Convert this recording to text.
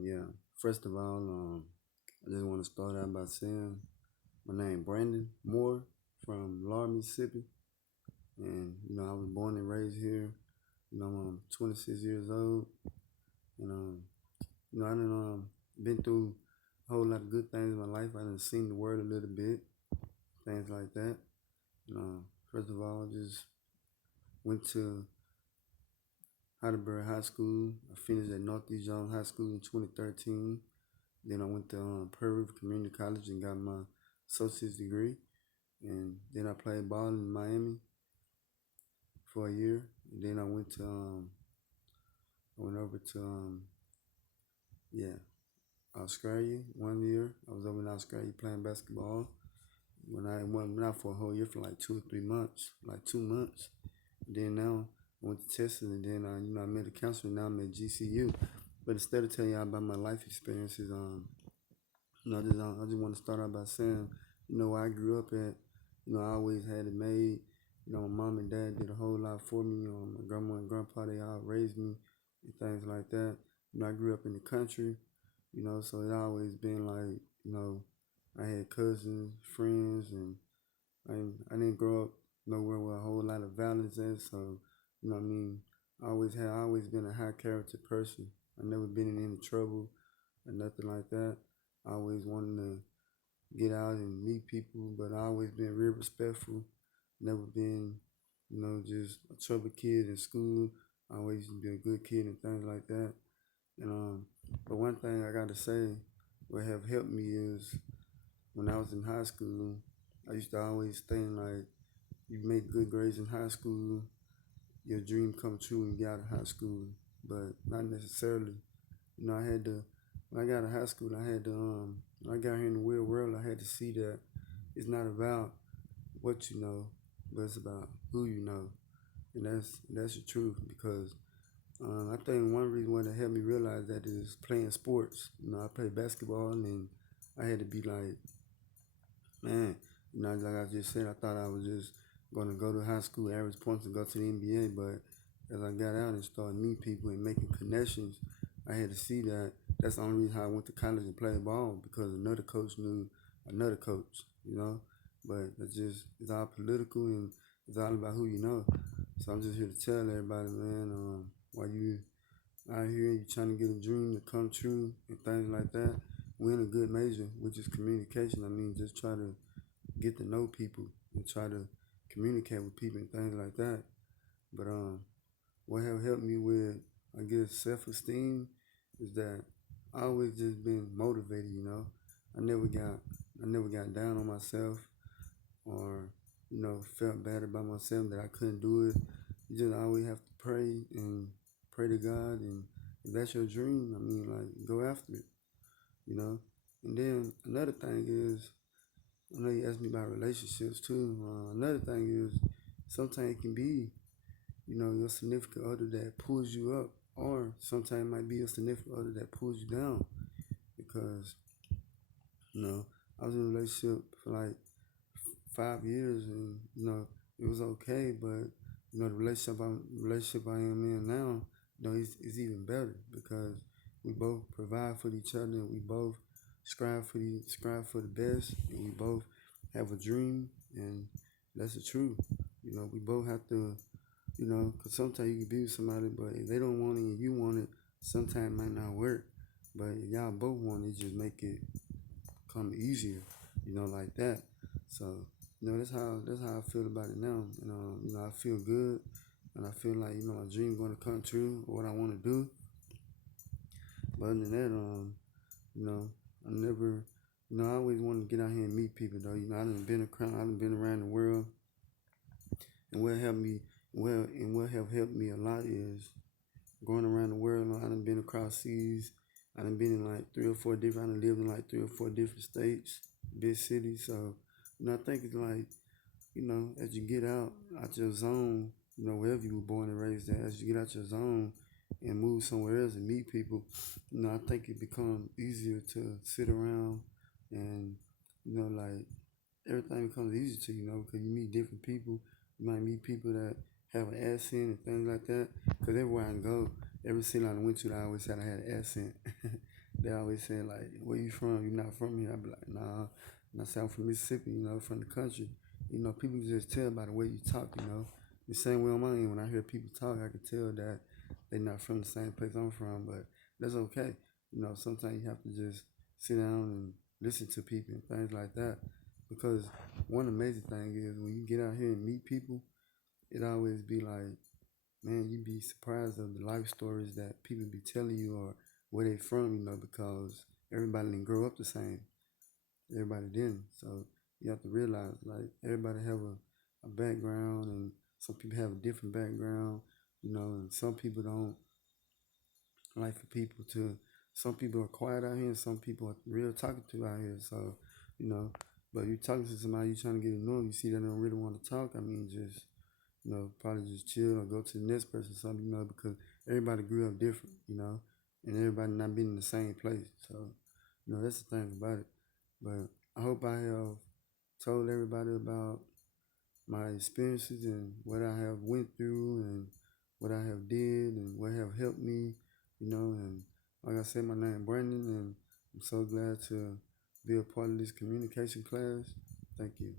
Yeah. First of all, I just want to start out by saying my name Brandon Moore from Laurel, Mississippi, and I was born and raised here. I'm 26 years old, and I done been through a whole lot of good things in my life. I done seen the world a little bit, things like that. First of all, I just went to Heidelberg High School. I finished at Northeast Jones High School in 2013. Then I went to Pearl River Community College and got my associate's degree. And then I played ball in Miami for a year. And then I went over to yeah, Australia 1 year. I was over in Australia playing basketball. When I went out for a whole year for like 2 or 3 months, like 2 months. And then now I went to Texas, and then I met a counselor. Now I'm at GCU. But instead of telling y'all about my life experiences, I just want to start out by saying, where I grew up at, I always had it made. My mom and dad did a whole lot for me. My grandma and grandpa, they all raised me and things like that. I grew up in the country, so it always been like, I had cousins, friends, and I didn't grow up nowhere with a whole lot of violence in. So, you know what I mean? I always been a high character person. I never been in any trouble or nothing like that. I always wanted to get out and meet people, but I always been real respectful. Never been, just a trouble kid in school. I always been a good kid and things like that. And but one thing I gotta say, what have helped me is when I was in high school, I used to always think like you make good grades in high school, your dream come true when you get out of high school, but not necessarily. I had to when I got out of high school, I had to when I got here in the real world, I had to see that it's not about what you know, but it's about who you know, and that's the truth because I think one reason why that helped me realize that is playing sports. I played basketball and I had to be like, man, like I just said, I thought I was just going to go to high school, average points, and go to the NBA. But as I got out and started meeting people and making connections, I had to see that that's the only reason how I went to college and played ball because another coach knew another coach. But it's all political and it's all about who you know. So I'm just here to tell everybody, man, while you out here, you trying to get a dream to come true and things like that, we're in a good major, which is communication. I mean, just try to get to know people and try to communicate with people and things like that. But what have helped me with, I guess, self-esteem is that I always just been motivated. I never got I never got down on myself or felt bad about myself that I couldn't do it. You just always have to pray and pray to God, and if that's your dream, I mean, like, go after it. you know. And then another thing is, I know you asked me about relationships too. Another thing is, sometimes it can be, your significant other that pulls you up, or sometimes it might be a significant other that pulls you down. Because, I was in a relationship for like 5 years, and it was okay, but the relationship I am in now, is even better because we both provide for each other, and we both strive for the best, and we both have a dream, and that's the truth. We both have to, because sometimes you can be with somebody, but if they don't want it and you want it, sometimes it might not work. But if y'all both want it, just make it come easier, like that. So, that's how I feel about it now. And I feel good, and I feel like my dream gonna come true, what I want to do. But other than that, you know, I never, I always wanted to get out here and meet people though. I done been around the world, and what have helped me a lot is going around the world. I done been across seas. I done been in like I done lived in like 3 or 4 different states, big cities. So, I think it's like, as you get out your zone, wherever you were born and raised at, as you get out your zone and move somewhere else and meet people, I think it becomes easier to sit around and, like everything becomes easier to because you meet different people. You might meet people that have an accent and things like that. Because everywhere I go, every city I went to, I always said I had an accent. they always say like, "Where you from? You not from here?" I be like, "Nah." And I say I'm from Mississippi, from the country. People just tell by the way you talk. The same way on my end. When I hear people talk, I can tell that they're not from the same place I'm from. But that's okay. Sometimes you have to just sit down and listen to people and things like that. Because one amazing thing is when you get out here and meet people, it always be like, man, you be surprised of the life stories that people be telling you or where they from, because everybody didn't grow up the same. Everybody didn't. So you have to realize like everybody have a background, and some people have a different background, and some people don't like for people to some people are quiet out here and some people are real talkative out here. So, you know, but you talking to somebody, you trying to get to know them, you see that they don't really want to talk, I mean just probably just chill or go to the next person or something, because everybody grew up different, and everybody not been in the same place. So, that's the thing about it. But I hope I have told everybody about my experiences and what I have went through and what I have did and what have helped me, and like I said, my name is Brandon, and I'm so glad to be a part of this communication class. Thank you.